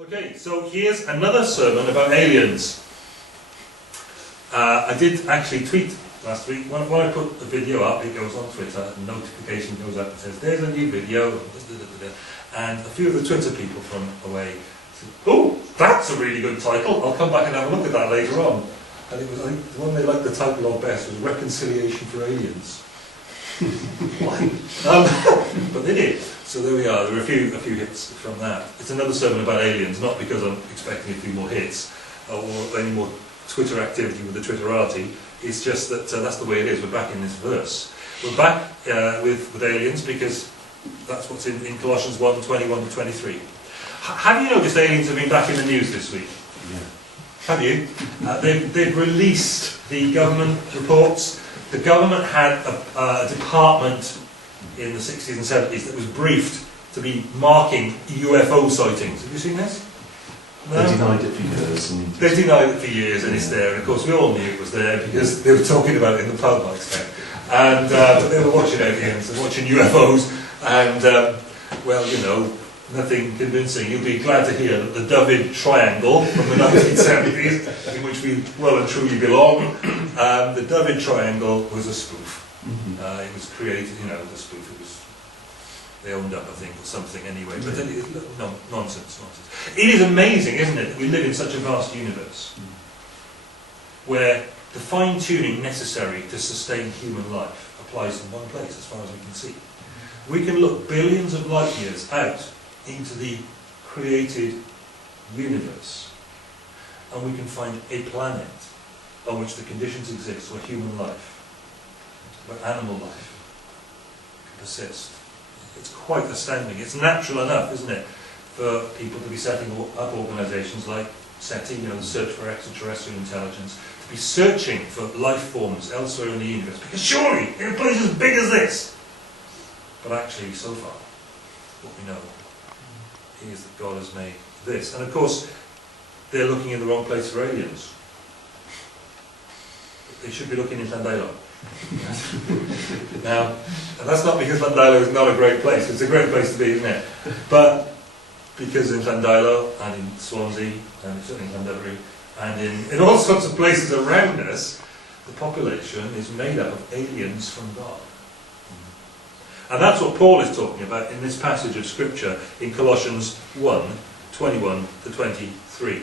Okay, so here's another sermon about aliens. I did actually tweet last week. When I put a video up, it goes on Twitter, a notification goes up and says, there's a new video, and a few of the Twitter people from away said, oh, that's a really good title, I'll come back and have a look at that later on. And it was, I think, the one they liked the title of best was Reconciliation for Aliens. But they did. So there we are. There were a few hits from that. It's another sermon about aliens, not because I'm expecting a few more hits or any more Twitter activity with the Twitterati. It's just that that's the way it is. We're back in this verse. We're back with aliens because that's what's in Colossians 1, 21 to 23. Have you noticed aliens have been back in the news this week? Yeah. Have you? They've released the government reports. The government had a department in the 60s and 70s that was briefed to be marking UFO sightings. Have you seen this? No? They denied it for years. They denied it for years, and it's there. And of course, we all knew it was there because they were talking about it in the pub, I expect. And but they were watching aliens and watching UFOs, and well, you know, nothing convincing. You'll be glad to hear that the David Triangle from the 1970s, in which we well and truly belong, the David Triangle was a spoof. It was created, you know, the spoof. It was they owned up, I think, or something anyway. But no, nonsense. It is amazing, isn't it, that we live in such a vast universe where the fine-tuning necessary to sustain human life applies in one place, as far as we can see. We can look billions of light years out into the created universe, and we can find a planet on which the conditions exist where human life, where animal life can persist. It's quite astounding. It's natural enough, isn't it, for people to be setting up organisations like SETI, you know, the Search for Extraterrestrial Intelligence, to be searching for life forms elsewhere in the universe, because surely, in a place as big as this, but actually, so far, what we know is that God has made this. And of course, they're looking in the wrong place for aliens. They should be looking in Llandailo. Now, and that's not because Llandailo is not a great place. It's a great place to be, isn't it? But because in Llandailo, and in Swansea, and certainly in Llandovery, and in all sorts of places around us, the population is made up of aliens from God. And that's what Paul is talking about in this passage of Scripture in Colossians 1, 21 to 23.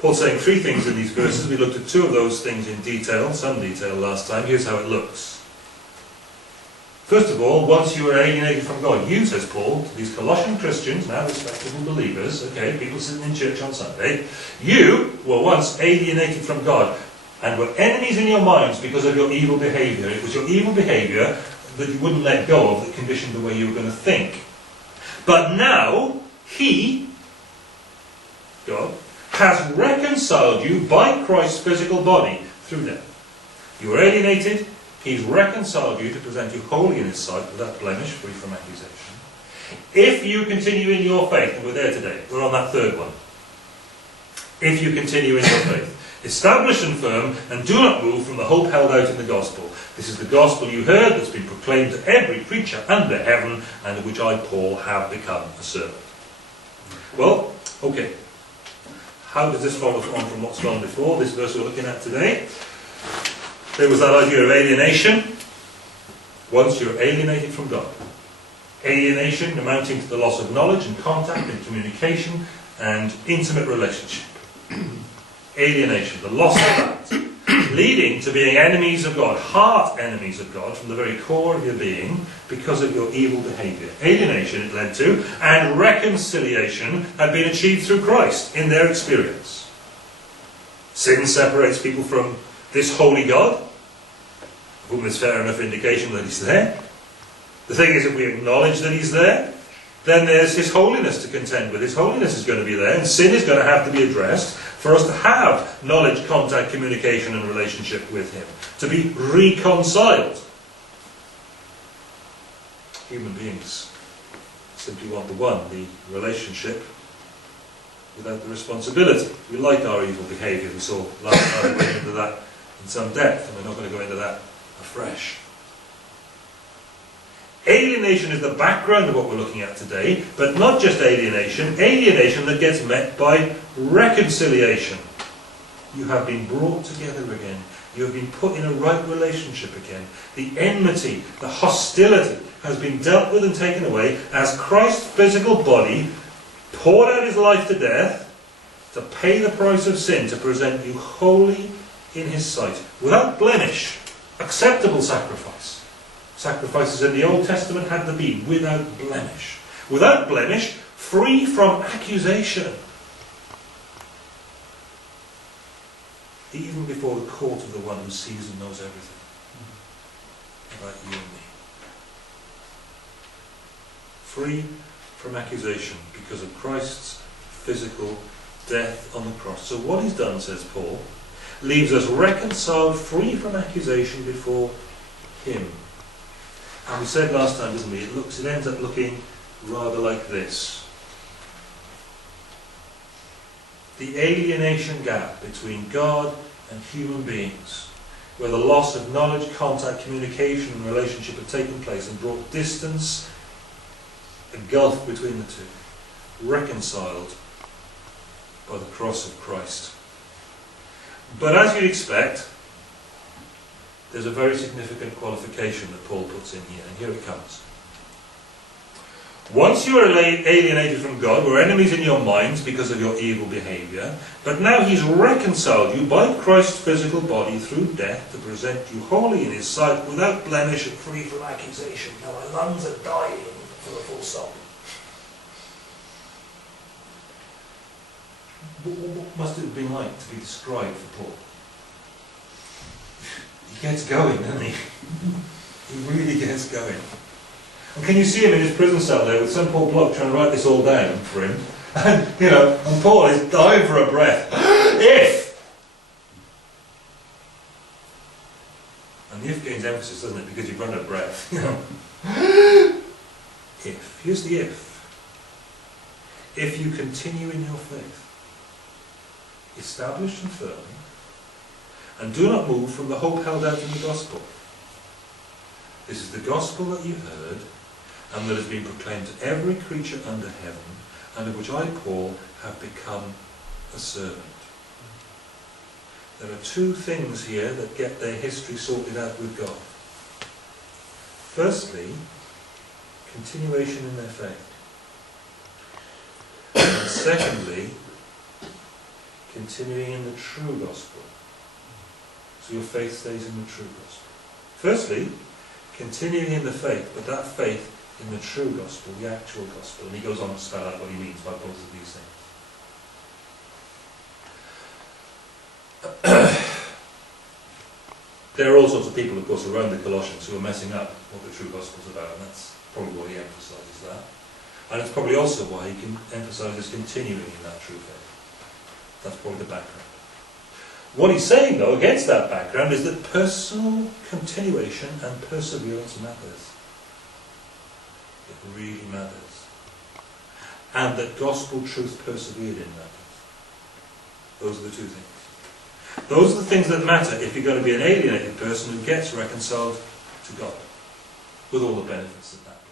Paul's saying three things in these verses. We looked at two of those things in detail, some detail last time. Here's how it looks. First of all, once you were alienated from God, you, says Paul, to these Colossian Christians, now respectable believers, okay, people sitting in church on Sunday, you were once alienated from God and were enemies in your minds because of your evil behaviour. It was your evil behaviour that you wouldn't let go of that conditioned the way you were going to think. But now, He, God, has reconciled you by Christ's physical body through death. You were alienated, He's reconciled you to present you holy in His sight, without blemish, free from accusation. If you continue in your faith, and we're there today, we're on that third one. If you continue in your faith, established and firm, and do not move from the hope held out in the gospel. This is the gospel you heard that's been proclaimed to every creature under heaven, and of which I, Paul, have become a servant. Well, okay. How does this follow on from what's gone before, this verse we're looking at today? There was that idea of alienation. Once you're alienated from God. Alienation amounting to the loss of knowledge and contact and communication and intimate relationship. Alienation, the loss of that, leading to being enemies of God, heart enemies of God from the very core of your being because of your evil behaviour. Alienation it led to, and reconciliation had been achieved through Christ in their experience. Sin separates people from this holy God, of whom there's fair enough indication that He's there. The thing is, if we acknowledge that He's there, then there's His holiness to contend with. His holiness is going to be there, and sin is going to have to be addressed for us to have knowledge, contact, communication and relationship with Him. To be reconciled. Human beings simply want the one, the relationship, without the responsibility. We like our evil behaviour. We saw last time we went into that in some depth, and we're not going to go into that afresh. Alienation is the background of what we're looking at today, but not just alienation that gets met by reconciliation. You have been brought together again. You have been put in a right relationship again. The enmity, the hostility has been dealt with and taken away as Christ's physical body poured out his life to death to pay the price of sin, to present you holy in his sight, without blemish, acceptable sacrifice. Sacrifices in the Old Testament had to be without blemish. Without blemish, free from accusation. Even before the court of the one who sees and knows everything about you and me. Free from accusation because of Christ's physical death on the cross. So what he's done, says Paul, leaves us reconciled, free from accusation before him. And we said last time, didn't we, it ends up looking rather like this. The alienation gap between God and human beings, where the loss of knowledge, contact, communication and relationship have taken place and brought distance, a gulf between the two, reconciled by the cross of Christ. But as you'd expect, there's a very significant qualification that Paul puts in here, and here it comes. Once you are alienated from God, were enemies in your minds because of your evil behaviour, but now he's reconciled you by Christ's physical body through death to present you holy in his sight, without blemish and free from accusation. Now my lungs are dying for a full stop. What must it have been like to be described for Paul? He gets going, doesn't he? He really gets going. And can you see him in his prison cell there with some poor bloke trying to write this all down for him? And, and Paul is dying for a breath. If! And the if gains emphasis, doesn't it? Because you've run out of breath. If. Here's the if. If you continue in your faith, established and firm, and do not move from the hope held out in the gospel. This is the gospel that you heard, and that has been proclaimed to every creature under heaven, and of which I, Paul, have become a servant. There are two things here that get their history sorted out with God. Firstly, continuation in their faith. And secondly, continuing in the true gospel. So your faith stays in the true gospel. Firstly, continuing in the faith, but that faith in the true gospel, the actual gospel. And he goes on to spell out what he means by both of these things. There are all sorts of people, of course, around the Colossians who are messing up what the true gospel is about, and that's probably why he emphasises that. And it's probably also why he emphasises continuing in that true faith. That's probably the background. What he's saying, though, against that background, is that personal continuation and perseverance matters. It really matters. And that gospel truth persevered in matters. Those are the two things. Those are the things that matter if you're going to be an alienated person who gets reconciled to God, with all the benefits that that brings.